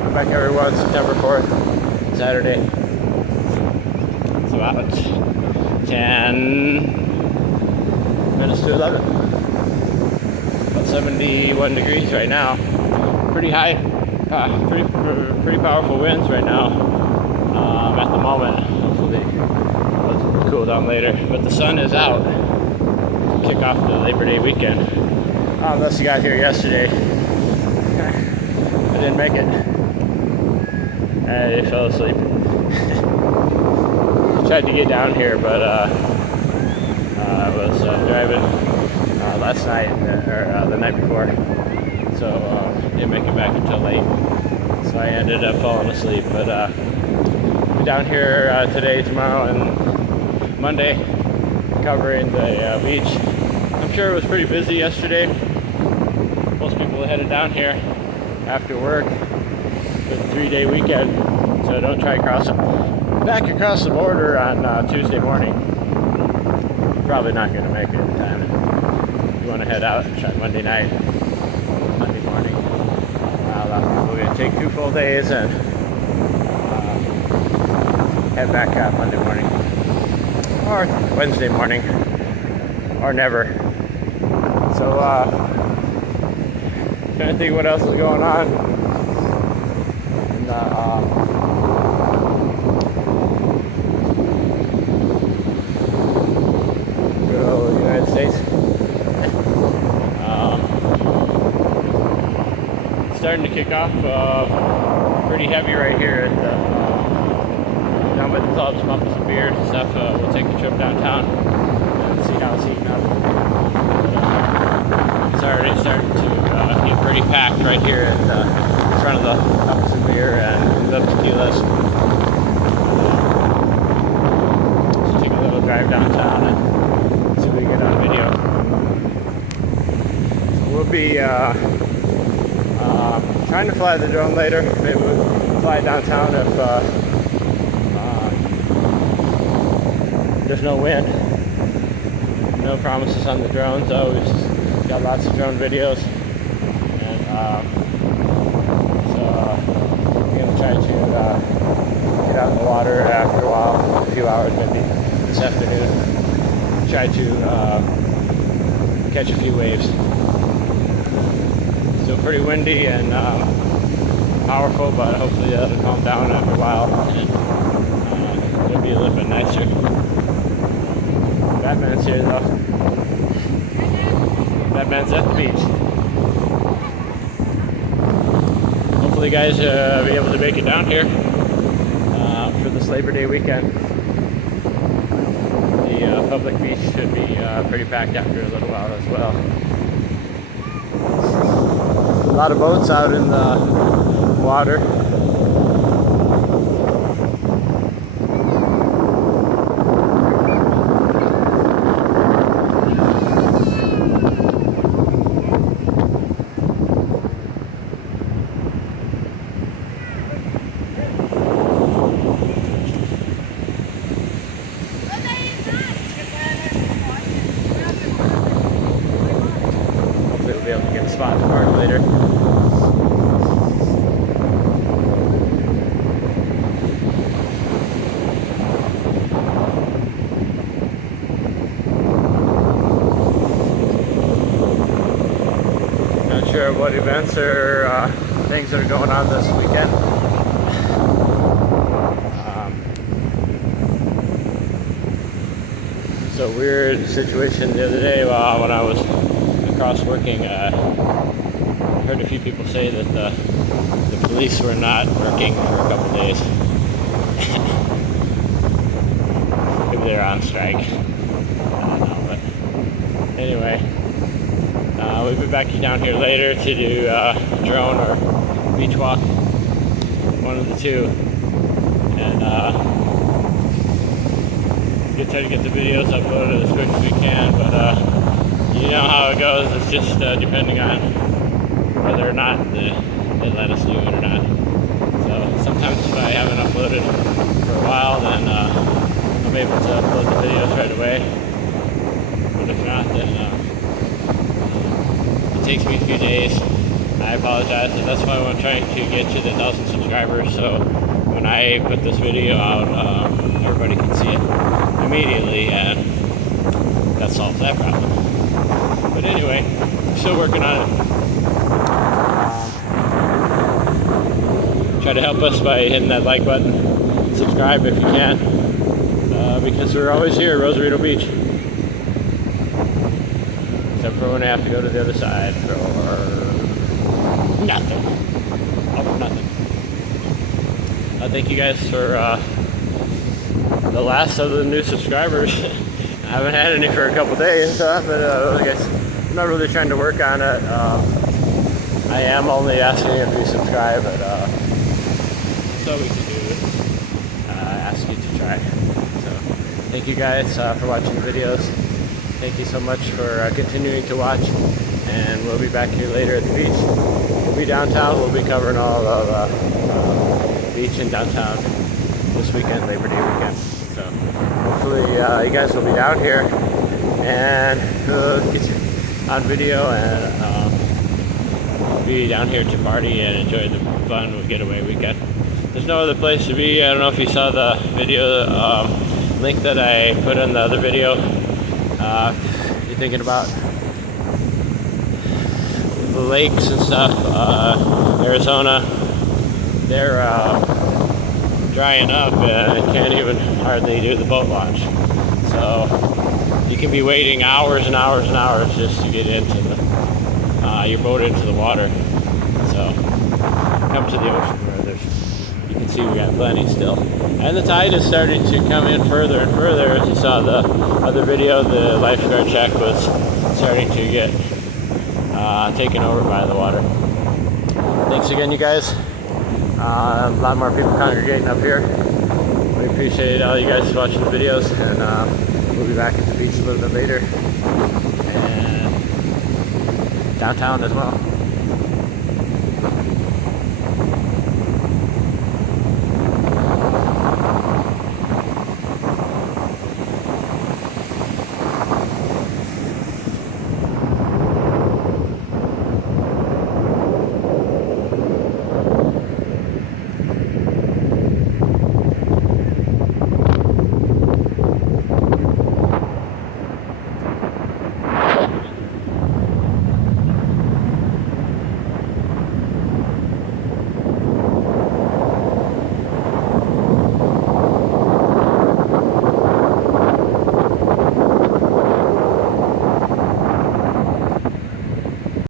welcome back everyone. September 4th, Saturday. It's about 10 minutes to 11. About 71 degrees right now. Pretty high, pretty powerful winds right now at the moment. Hopefully it'll cool down later. But the sun is out. Kick off the Labor Day weekend. Unless you got here yesterday. I didn't make it. I fell asleep. Tried to get down here, but I was driving last night or the night before, so didn't make it back until late. So I ended up falling asleep. But down here today, tomorrow, and Monday, covering the beach. I'm sure it was pretty busy yesterday. Most people headed down here after work for the 3-day weekend, so don't try back across the border on Tuesday morning. Probably not going to make it in time. You want to head out and try Monday night, Monday morning. We're going to take 2 full days and head back out Monday morning or Wednesday morning or never. So trying to think what else is going on in the good old United States. Starting to kick off pretty heavy right here at down by the clubs, bumping some beers and stuff. We'll take a trip downtown and see how it's heating up. It's already starting to get pretty packed right here at in front of the Cabo San Beer and the tequilas. So take a little drive downtown and see what we get on video. So we'll be trying to fly the drone later. Maybe we'll fly downtown if there's no wind. No promises on the drones though. We've got lots of drone videos, and so we're going to try to get out in the water after a while, a few hours maybe this afternoon. Try to catch a few waves. Still pretty windy and powerful, but hopefully that'll calm down after a while and it'll be a little bit nicer. Batman's here though. Batman's at the beach. Hopefully you guys be able to make it down here for this Labor Day weekend. The public beach should be pretty packed after a little while as well. A lot of boats out in the water. Hopefully we'll be able to get a spot to park later. Not sure what events or things that are going on this weekend. It's a weird situation the other day when I was across working. I heard a few people say that the police were not working for a couple days. Maybe they're on strike. I don't know, but anyway, we'll be back down here later to do drone or beach walk, one of the two, and we'll try to get the videos uploaded as quick as we can, but you know how it goes. It's just depending on whether or not they let us do it or not. So sometimes if I haven't uploaded for a while, then I'm able to upload the videos right away. But if not, then it takes me a few days I apologize, and that's why I'm trying to get to the 1,000 subscribers, so when I put this video out, everybody can see it immediately, and that solves that problem. But anyway, still working on it. Try to help us by hitting that like button, subscribe if you can, because we're always here at Rosarito Beach. Except for when I have to go to the other side for nothing. All for nothing. Thank you guys for the last of the new subscribers. I haven't had any for a couple days, but I guess I'm not really trying to work on it. I am only asking if you subscribe, but that's all we can do is ask you to try. So thank you guys for watching the videos. Thank you so much for continuing to watch, and we'll be back here later at the beach. We'll be downtown. We'll be covering all of beach in downtown this weekend, Labor Day weekend. So hopefully you guys will be down here and get you on video, and be down here to party and enjoy the fun getaway weekend. There's no other place to be. I don't know if you saw the video link that I put in the other video. You're thinking about the lakes and stuff, Arizona, they're drying up and can't even hardly do the boat launch. So you can be waiting hours and hours and hours just to get into your boat into the water. So come to the ocean where you can see we got plenty still. And the tide is starting to come in further and further. As you saw the other video, the lifeguard shack was starting to get taken over by the water. Thanks again, you guys. A lot more people congregating up here. We appreciate all you guys watching the videos, and we'll be back at the beach a little bit later, and downtown as well.